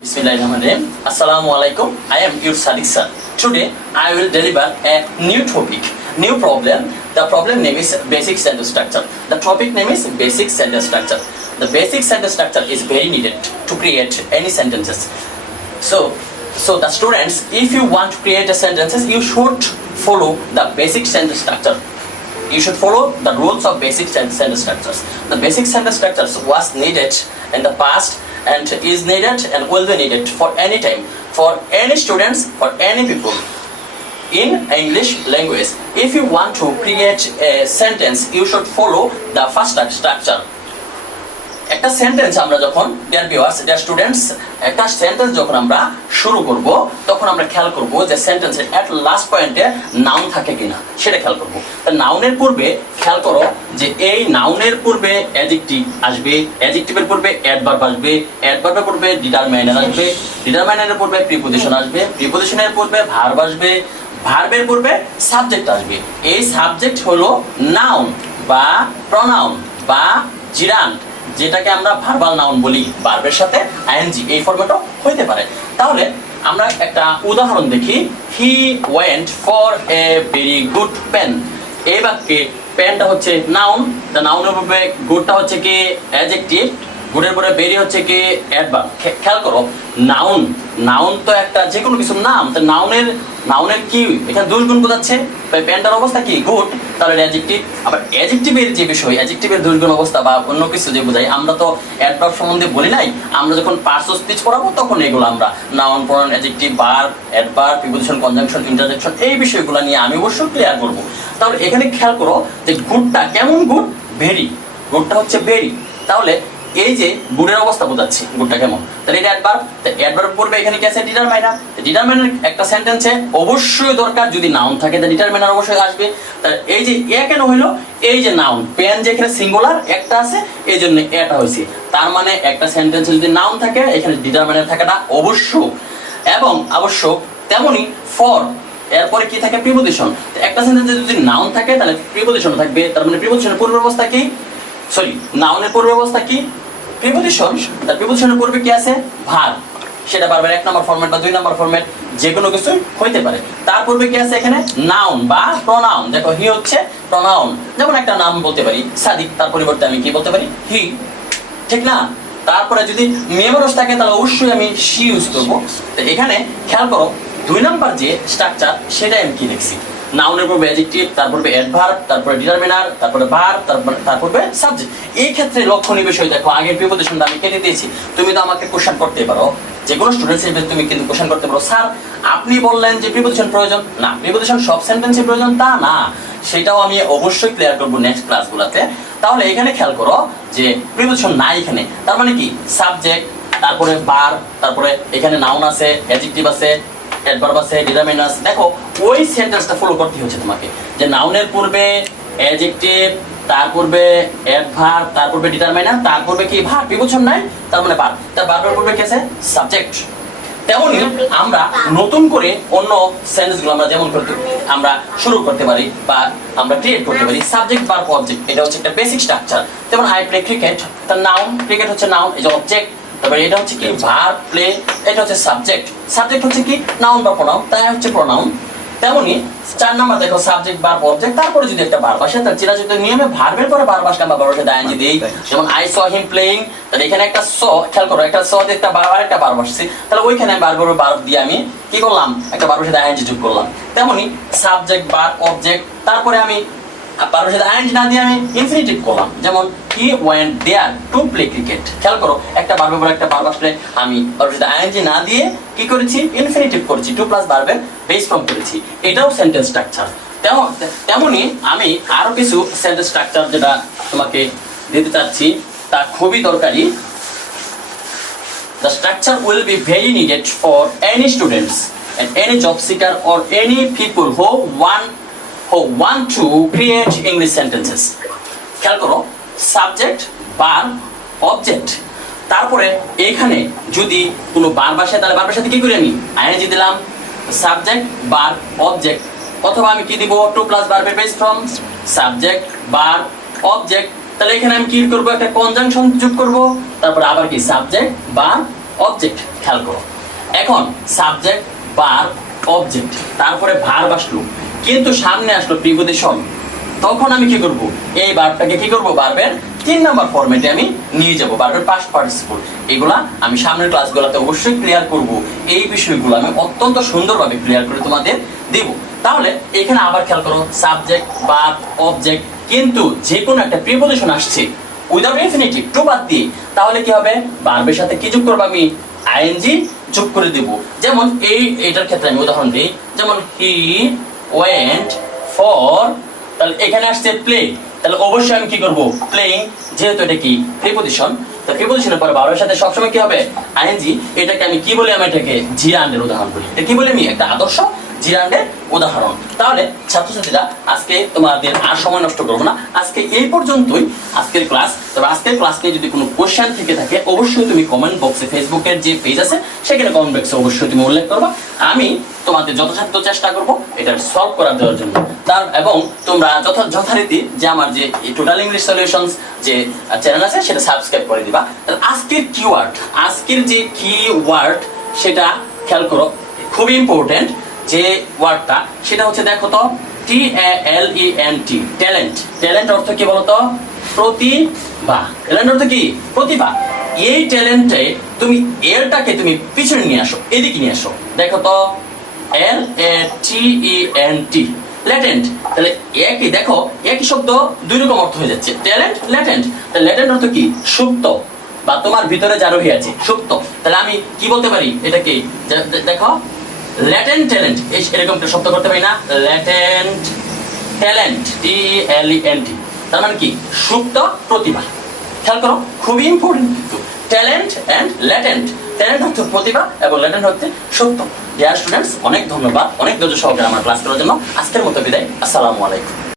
Bismillahirrahmanirrahim. Assalamu alaikum. I am your Sadiq sir. Today I will deliver a new topic, new problem. The problem name is basic sentence structure. The topic name is basic sentence structure. The basic sentence structure is very needed to create any sentences. So the students, if you want to create a sentences, you should follow the basic sentence structure. You should follow the rules of basic sentence structures. The basic sentence structures was needed in the past and is needed and will be needed for any time, for any students, for any people in English language. If you want to create a sentence, you should follow the first structure. একটা sentence আমরা যখন dear viewers, dear students, একটা sentence যখন আমরা শুরু করব তখন আমরা খেয়াল করব যে সেন্টেন্সের এট লাস্ট পয়েন্টে নাউন থাকে কিনা সেটা খেয়াল করব। তা নাউনের পূর্বে খেয়াল করো যে এই নাউনের পূর্বে অ্যাডজেক্টিভ আসবে, অ্যাডজেক্টিভের পূর্বে অ্যাডভার্ব আসবে, অ্যাডভার্বের পূর্বে ডিটারমাইনার আসবে, ডিটারমাইনারের পূর্বে প্রিপোজিশন আসবে, প্রিপোজিশনের পূর্বে ভার্ব আসবে, ভার্বের পূর্বে সাবজেক্ট আসবে। এই সাবজেক্ট হলো নাউন বা প্রনাউন বা জিরান্ট, যেটাকে আমরা ভার্বাল নাউন বলি, ভার্বের সাথে আইএনজি এই ফরম্যাটও হইতে পারে। তাহলে আমরা একটা উদাহরণ দেখি। He went for a very good pen. এই বাক্যে পেনটা হচ্ছে নাউন, তা নাউনের পূর্বে গুডটা হচ্ছে কি অ্যাডজেক্টিভ, গুডের পরে ভেরি হচ্ছে কি অ্যাডভার্ব। খেয়াল করো নাউন, নাউন তো একটা যে কোনো কিছুর নাম, তো নাউনের কি এখানে দুই গুণ বোঝাচ্ছে, পেনটার অবস্থা কি গুড, তাহলে অ্যাডজেক্টিভ। আবার অ্যাডজেক্টিভের যে বিষয়, অ্যাডজেক্টিভের দুই গুণ অবস্থা বা অন্য কিছু যে বোঝাই, আমরা তো অ্যাডভার্ব সম্বন্ধে বলি নাই, আমরা যখন পার্টস অফ স্পিচ পড়াবো তখন এগুলো আমরা noun, pronoun, adjective, verb, adverb, preposition, conjunction, interjection এই বিষয়গুলো নিয়ে আমি অবশ্যই ক্লিয়ার করবো। তাহলে এখানে খেয়াল করো যে গুডটা কেমন গুড, ভেরি, গুডটা হচ্ছে ভেরি। তাহলে এই যে গুডের অবস্থা বোঝাচ্ছি, গুডটা কেমন, তাহলে এটা অ্যাডভার্ব। অ্যাডভার্ব পূর্বে এখানে কি আছে ডিটারমাইনার। ডিটারমাইনার একটা সেন্টেন্সে অবশ্যই দরকার, যদি নাউন থাকে তাহলে ডিটারমাইনার অবশ্যই আসবে। তাহলে এই যে এ কেন হইলো, এই যে নাউন, পেন যে এখানে সিঙ্গুলার একটা আছে এই জন্য এটা হয়েছে। তার মানে একটা সেন্টেন্সে যদি নাউন থাকে এখানে ডিটারমাইনার থাকাটা অবশ্যক এবং আবশ্যক। তেমনি ফর এরপরে কি থাকে প্রিপোজিশন। একটা সেন্টেন্সে যদি নাউন থাকে তাহলে প্রিপোজিশন থাকবে, তার মানে প্রিপোজিশনের পূর্ব অবস্থা কি, সরি নাউনের পূর্ব অবস্থা কি প্রিপোজিশন। তার প্রিপোজিশনের পূর্বে কি আছে ভার্ব, সেটা ভার্বের এক নম্বর ফরম্যাট বা দুই নম্বর ফরম্যাট যে কোনো কিছু হইতে পারে। তার পূর্বে কি আছে এখানে নাউন বা প্রনাউন। দেখো হি হচ্ছে প্রনাউন, যেমন একটা নাম বলতে পারি সাদিক, তার পরিবর্তে আমি কি বলতে পারি হি, ঠিক না। তারপরে যদি মেয়ে মানুষ থাকে তাহলে অবশ্যই আমি শি ইউজ করবো। তো এখানে খেয়াল করো দুই নম্বর যে স্ট্রাকচার সেটাই আমি কি লিখছি, নাউনের পূর্বে অ্যাডজেক্টিভ, তারপরে অ্যাডভার্ব, তারপরে ডিটারমিনার, তারপরে ভার্ব, তারপরে সাবজেক্ট। এই ক্ষেত্রে লক্ষণীয় বিষয় দেখো, আগের প্রিপোজিশনটা আমি কেটে দিয়েছি। তুমি তো আমাকে কোশ্চেন করতে পারো, যে কোনো স্টুডেন্ট হিসেবে তুমি কিন্তু কোশ্চেন করতে পারো, স্যার আপনি বললেন যে প্রিপোজিশন প্রয়োজন না, প্রিপোজিশন সব সেন্টেন্সে প্রয়োজন তা না, সেটাও আমি অবশ্যই ক্লিয়ার করবো নেক্সট ক্লাসগুলোতে। তাহলে এখানে খেয়াল করো যে প্রিপোজিশন নাই এখানে, তার মানে কি সাবজেক্ট, তারপরে ভার্ব, তারপরে এখানে নাউন আছে, অ্যাডজেক্টিভ আছে, অ্যাডভার্ব আছে, ডিটারমিনার। দেখো ওই সেন্টেন্সটা ফলো করতে হচ্ছে তোমাকে, যে নাউনের পূর্বে অ্যাডজেক্টিভ, তার পূর্বে অ্যাডভার্ব, তার পূর্বে ডিটারমিনার, তার পূর্বে কি ভার্ব, প্রিপোজিশন নাই তার মানে ভার্ব, তার ভার্বের পূর্বে কি আছে সাবজেক্ট। তেমনি আমরা নতুন করে অন্য সেন্টেন্সগুলো আমরা যেমন আমরা শুরু করতে পারি বা আমরা ক্রিয়েট করতে পারি সাবজেক্ট ভার্ব অবজেক্ট, এটা হচ্ছে একটা বেসিক স্ট্রাকচার। যেমন আই প্লে ক্রিকেট, তার নাউন, ক্রিকেট হচ্ছে নাউন, এই যে অবজেক্ট, তারপরে এটা হচ্ছে কি ভার্ব প্লে, এটা হচ্ছে সাবজেক্ট, সাবজেক্ট হচ্ছে কি নাউন বা প্রনাউন, তাই হচ্ছে প্রনাউন। তেমনি 4 নাম্বার দেখো সাবজেক্ট ভার্ব অবজেক্ট, তারপরে যদি একটা ভার্ব আসে তার চিরাচরিত নিয়মে ভার্বের পরে ভার্ব আসলে আমরা ভার্বের সাথে আইএনজি দেই। যেমন আই স হিম প্লেইং, তাহলে এখানে একটা স, খেয়াল করো একটা স দিয়ে একটা ভার্ব আর একটা ভার্ব আসছে, তাহলে ওইখানে ভার্বের ভার্ব দিয়ে আমি কি করলাম একটা ভার্বের সাথে আইএনজি যোগ করলাম। তেমনি সাবজেক্ট ভার্ব অবজেক্ট, তারপরে আমি ভার্বের সাথে আইএনজি না দিয়ে আমি ইনফিনিটিভ করলাম, যেমন he went there to play cricket. খেয়াল করো একটা ভার্বের পরে একটা ভার্ব আসলে আমি ভার্বের সাথে আইএনজি না দিয়ে কি করেছি ইনফিনিটিভ করেছি, টু প্লাস ভার্বের বেস ফর্ম করেছি, এটাও সেন্টেন্স স্ট্রাকচার। তেমনি আমি আরো কিছু সেন্টেন্স স্ট্রাকচার যেটা তোমাকে দিতে চাচ্ছি তা খুবই দরকারি। The structure will be very needed for any students and any job seeker or any people who want to create English sentences. খেয়াল করো সাবজেক্ট ভার্ব অবজেক্ট, তারপরে এখানে যদি কোনো ভার্ব আসে তাহলে ভার্বের সাথে কি করি আমি আইএনজি দিলাম, সাবজেক্ট ভার্ব অবজেক্ট, অথবা আমি কি দিব টু প্লাস ভার্বের base form subject verb object. তাহলে এখানে আমি কি করব একটা কনজাংশন যোগ করব, তারপরে আবার কি সাবজেক্ট ভার্ব অবজেক্ট, খেয়াল করো। এখন সাবজেক্ট, ভার্ব, অবজেক্ট, তারপরে ভার্ব আসলো, কিন্তু সামনে আসলো প্রিপজিশন। তখন আমি কি করব, এই ভার্বটাকে কি করব, ভার্বের 3 নাম্বার ফরম্যাটে আমি নিয়ে যাব, ভার্বের পাস্ট পার্টিসিপল। এগুলা আমি সামনের ক্লাসগুলোতে অবশ্যই ক্লিয়ার করব। এই বিষয়গুলো আমি অত্যন্ত সুন্দরভাবে ক্লিয়ার করে তোমাদের দেব। তাহলে এখানে আবার খেয়াল করো, সাবজেক্ট, ভার্ব, অবজেক্ট, কিন্তু যে কোনো একটা প্রিপজিশন আসছে উইদাউট ইনফিনিটিভ, টু বাদ দিয়ে, তাহলে কি হবে, ভার্বের সাথে কি যোগ করব, আমি আইএনজি যোগ করে দেব। যেমন এইটার ক্ষেত্রে আমি উদাহরণ দিই, যেমন হি ওয়েন্ট ফর, তাহলে এখানে আসছে প্লে, তাহলে অবশ্যই আমি কি করব, প্লেইং, যেহেতু এটা কি প্রিপজিশন, তো প্রিপজিশনের পরে ভার্বের সাথে সবসময় কি হবে, আইএনজি। এটাকে আমি কি বলি, আমি এটাকে জিরান্ডের উদাহরণ বলি। এটা কি বলি, আমি একটা আদর্শ জিরান্ডের উদাহরণ। তাহলে ছাত্রছাত্রীরা, আজকে তোমাদের আর সময় নষ্ট করবো না, আজকে এই পর্যন্তই আজকের ক্লাস। তবে আজকের ক্লাস নিয়ে যদি কোনো কোশ্চেন থেকে থাকে, অবশ্যই তুমি কমেন্ট বক্সে, ফেসবুকের যে পেজ আছে সেখানে কমেন্ট বক্সে অবশ্যই তুমি উল্লেখ করবা। আমি তোমাদের যথাসাধ্য চেষ্টা করব এটা সলভ করার দেওয়ার জন্য। এবং তোমরা যথারীতি যে আমার যে টোটাল ইংলিশ সলিউশনস যে চ্যানেল আছে সেটা সাবস্ক্রাইব করে দিবা। তাহলে আজকের কিওয়ার্ড, আজকের যে কিওয়ার্ড সেটা খেয়াল করো, খুবই ইম্পর্টেন্ট যে ওয়ার্ডটা, সেটা হচ্ছে দেখো তো, TALENT, ট্যালেন্ট। ট্যালেন্ট অর্থ কি বলতো, প্রতিভা। ট্যালেন্ট অর্থ কি, প্রতিভা। এই ট্যালেন্টে তুমি এলটাকে তুমি পিছনে নিয়ে আসো, এদিকে নিয়ে আসো। দেখো তো, LATENT, ল্যাটেন্ট। তাহলে একই, দেখো একই শব্দ দুই রকম অর্থ হয়ে যাচ্ছে, ট্যালেন্ট, ল্যাটেন্ট। তাহলে ল্যাটেন্ট অর্থ কি, সুপ্ত, বা তোমার ভিতরে যা রয়ে আছে, সুপ্ত। তাহলে আমি কি বলতে পারি এটাকে, দেখো ল্যাটেন্ট ট্যালেন্ট, এরকম একটা শব্দ করতে পারি না, ল্যাটেন্ট ট্যালেন্ট, TALENT, তার মানে কি, সুপ্ত প্রতিভা। খেয়াল করো, খুবই ইম্পর্টেন্ট কিন্তু, ট্যালেন্ট অ্যান্ড ল্যাটেন্ট। ট্যালেন্ট হচ্ছে প্রতিভা এবং ল্যাটেন্ট হচ্ছে সত্য। ডিয়ার স্টুডেন্টস, অনেক ধন্যবাদ অনেক ধৈর্য সহকারে আমার ক্লাস করার জন্য। আজকের মতো বিদায়, আসসালামু আলাইকুম।